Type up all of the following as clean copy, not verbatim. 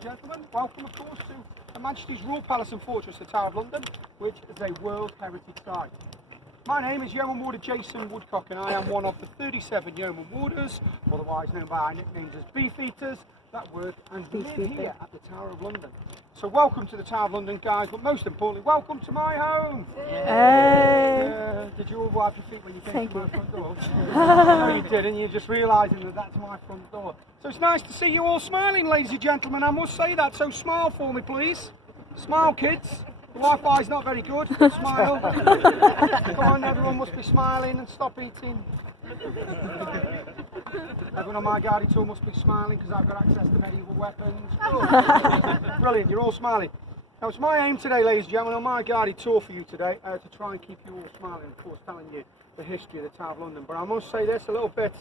and gentlemen. Welcome, of course, to Her Majesty's Royal Palace and Fortress, the Tower of London, which is a World Heritage Site. My name is Yeoman Warder Jason Woodcock, and I am one of the 37 Yeoman Warders, otherwise known by our nicknames as Beefeaters, that work and live here at the Tower of London. So welcome to the Tower of London, guys, but most importantly, welcome to my home. Hey. Did you all wipe your feet when you came to my front door? No, you didn't. You're just realising that that's my front door. So it's nice to see you all smiling, ladies and gentlemen. I must say that. So smile for me, please. Smile, kids. The Wi-Fi's not very good. Smile. Come on, everyone must be smiling and stop eating. Everyone on my guarded tour must be smiling because I've got access to medieval weapons. Good. Brilliant, you're all smiling. Now it's my aim today, ladies and gentlemen, on my guarded tour for you today, to try and keep you all smiling, of course, telling you the history of the Tower of London. But I must say this a little bit,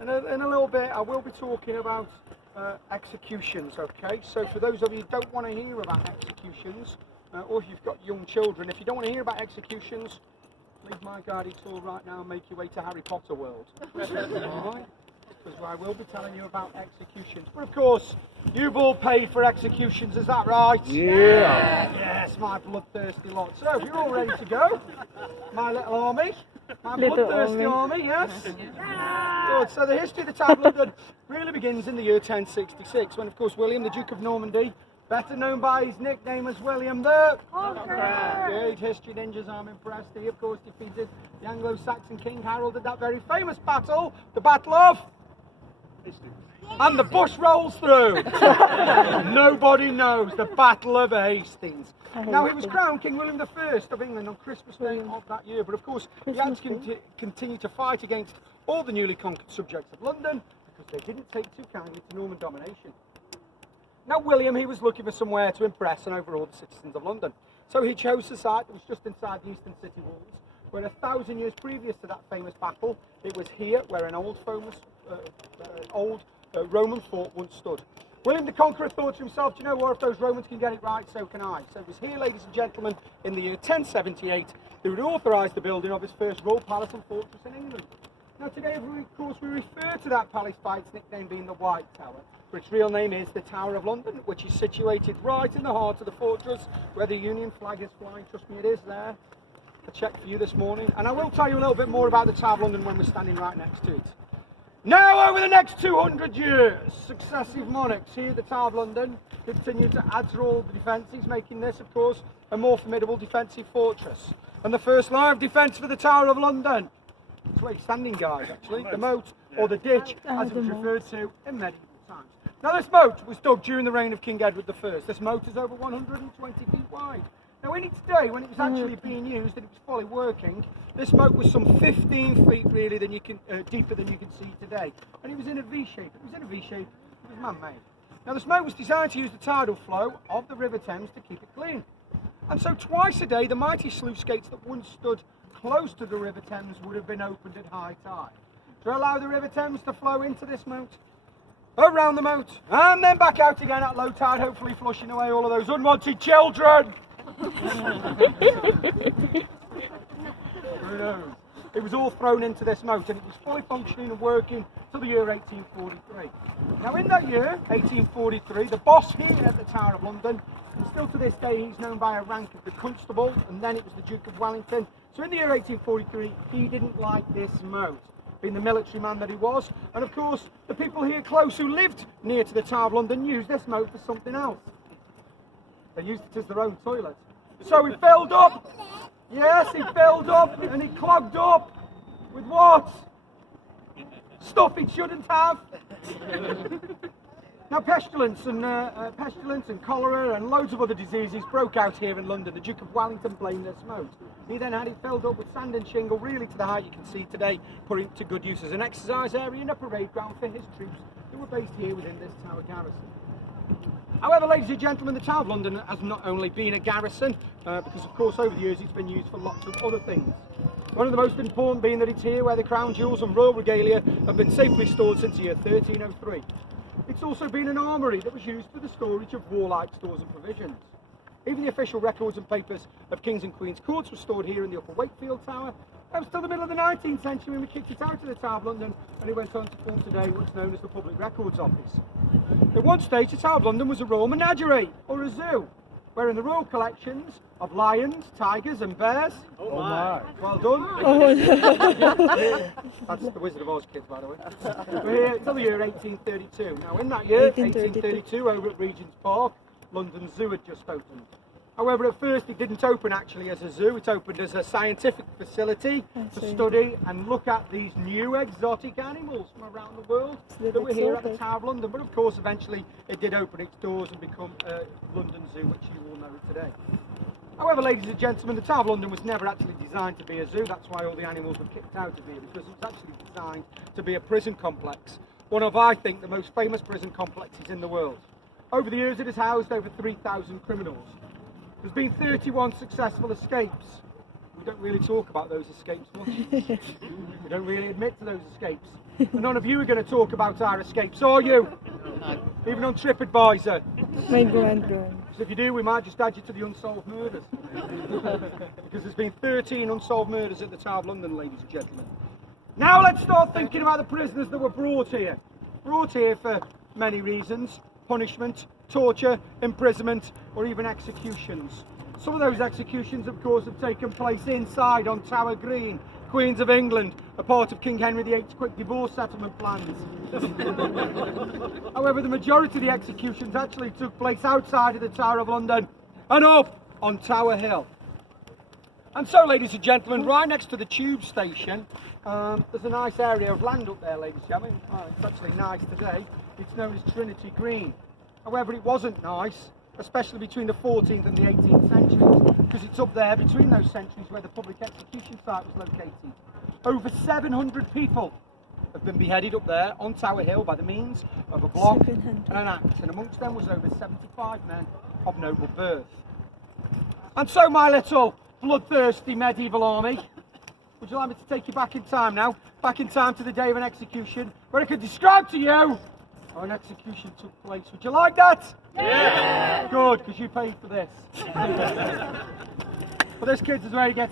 in a little bit I will be talking about executions, okay? So for those of you who don't want to hear about executions, or if you've got young children, if you don't want to hear about executions, leave my guided tour right now and make your way to Harry Potter world. Alright? Because I will be telling you about executions. But of course, you've all paid for executions, is that right? Yeah. Yes, my bloodthirsty lot. So if you're all ready to go, my little army, my bloodthirsty army, yes? Good. So the history of the Tower of London really begins in the year 1066, when of course William, the Duke of Normandy, better known by his nickname as William the Conqueror. Good history ninjas, I'm impressed. He of course defeated the Anglo-Saxon King Harold at that very famous battle, the Battle of Hastings. And the bush rolls through. Nobody knows, the Battle of Hastings. Now he was crowned King William I of England on Christmas Day of that year, but of course he had to continue to fight against all the newly conquered subjects of London because they didn't take too kindly to Norman domination. Now William, he was looking for somewhere to impress and overawe the citizens of London. So he chose a site that was just inside the eastern city walls, where 1,000 years previous to that famous battle, it was here where an old Roman fort once stood. William the Conqueror thought to himself, do you know what, if those Romans can get it right, so can I. So it was here, ladies and gentlemen, in the year 1078, that he would authorise the building of his first royal palace and fortress in England. Now today, of course, we refer to that palace by its nickname being the White Tower, but its real name is the Tower of London, which is situated right in the heart of the fortress, where the Union flag is flying. Trust me, it is there. I checked for you this morning, and I will tell you a little bit more about the Tower of London when we're standing right next to it. Now, over the next 200 years, successive monarchs here at the Tower of London continue to add to all the defences, making this, of course, a more formidable defensive fortress. And the first line of defence for the Tower of London, it's where you're standing, guys, actually, the moat, or the ditch, as it was referred to in medieval times. Now, this moat was dug during the reign of King Edward I. This moat is over 120 feet wide. Now, in its day, when it was actually being used and it was fully working, this moat was some 15 feet really deeper than you can see today. And it was in a V shape. It was in a V shape. It was man-made. Now, this moat was designed to use the tidal flow of the River Thames to keep it clean. And so twice a day, the mighty sluice gates that once stood close to the River Thames would have been opened at high tide to allow the River Thames to flow into this moat, around the moat, and then back out again at low tide, hopefully flushing away all of those unwanted children. Who knows? It was all thrown into this moat, and it was fully functioning and working till the year 1843. Now in that year, 1843, the boss here at the Tower of London, and still to this day he's known by a rank of the Constable, and then it was the Duke of Wellington. So in the year 1843, he didn't like this moat, being the military man that he was. And of course, the people here close who lived near to the Tower of London used this moat for something else. They used it as their own toilet. So he filled up, yes, he filled up, and he clogged up with what? Stuff he shouldn't have. Now pestilence and cholera and loads of other diseases broke out here in London. The Duke of Wellington blamed this moat. He then had it filled up with sand and shingle, really to the height you can see today, put it to good use as an exercise area and a parade ground for his troops who were based here within this tower garrison. However, ladies and gentlemen, the Tower of London has not only been a garrison, because of course over the years it's been used for lots of other things. One of the most important being that it's here where the crown jewels and royal regalia have been safely stored since the year 1303. It's also been an armoury that was used for the storage of warlike stores and provisions. Even the official records and papers of Kings and Queens courts were stored here in the Upper Wakefield Tower. That was till the middle of the 19th century when we kicked it out of the Tower of London, and it went on to form today what's known as the Public Records Office. At one stage, the Tower of London was a royal menagerie, or a zoo, wherein the royal collections of lions, tigers and bears. Oh my. Well done. Oh, That's the Wizard of Oz kids, by the way. We're here till the year 1832. Now, in that year, 1832, over at Regent's Park, London Zoo had just opened. However, at first it didn't open actually as a zoo, it opened as a scientific facility to study and look at these new exotic animals from around the world that were here at the Tower of London. But of course, eventually it did open its doors and become London Zoo, which you all know today. However, ladies and gentlemen, the Tower of London was never actually designed to be a zoo. That's why all the animals were kicked out of here, because it was actually designed to be a prison complex. One of, I think, the most famous prison complexes in the world. Over the years, it has housed over 3,000 criminals. There's been 31 successful escapes. We don't really talk about those escapes much. We don't really admit to those escapes. And none of you are going to talk about our escapes, are you? Even on TripAdvisor. my grand. So if you do, we might just add you to the unsolved murders. Because there's been 13 unsolved murders at the Tower of London, ladies and gentlemen. Now let's start thinking about the prisoners that were brought here. Brought here for many reasons: punishment, torture, imprisonment, or even executions. Some of those executions, of course, have taken place inside on Tower Green, Queens of England, a part of King Henry VIII's quick divorce settlement plans. However, the majority of the executions actually took place outside of the Tower of London and up on Tower Hill. And so, ladies and gentlemen, right next to the tube station, there's a nice area of land up there, ladies and gentlemen. It's actually nice today. It's known as Trinity Green. However, it wasn't nice, especially between the 14th and the 18th centuries, because it's up there between those centuries where the public execution site was located. Over 700 people have been beheaded up there on Tower Hill by the means of a block and an axe, and amongst them was over 75 men of noble birth. And so, my little bloodthirsty medieval army, would you like me to take you back in time now? Back in time to the day of an execution, where I could describe to you how an execution took place. Would you like that? Yeah! Good, because you paid for this. But this, kids, is where he gets in.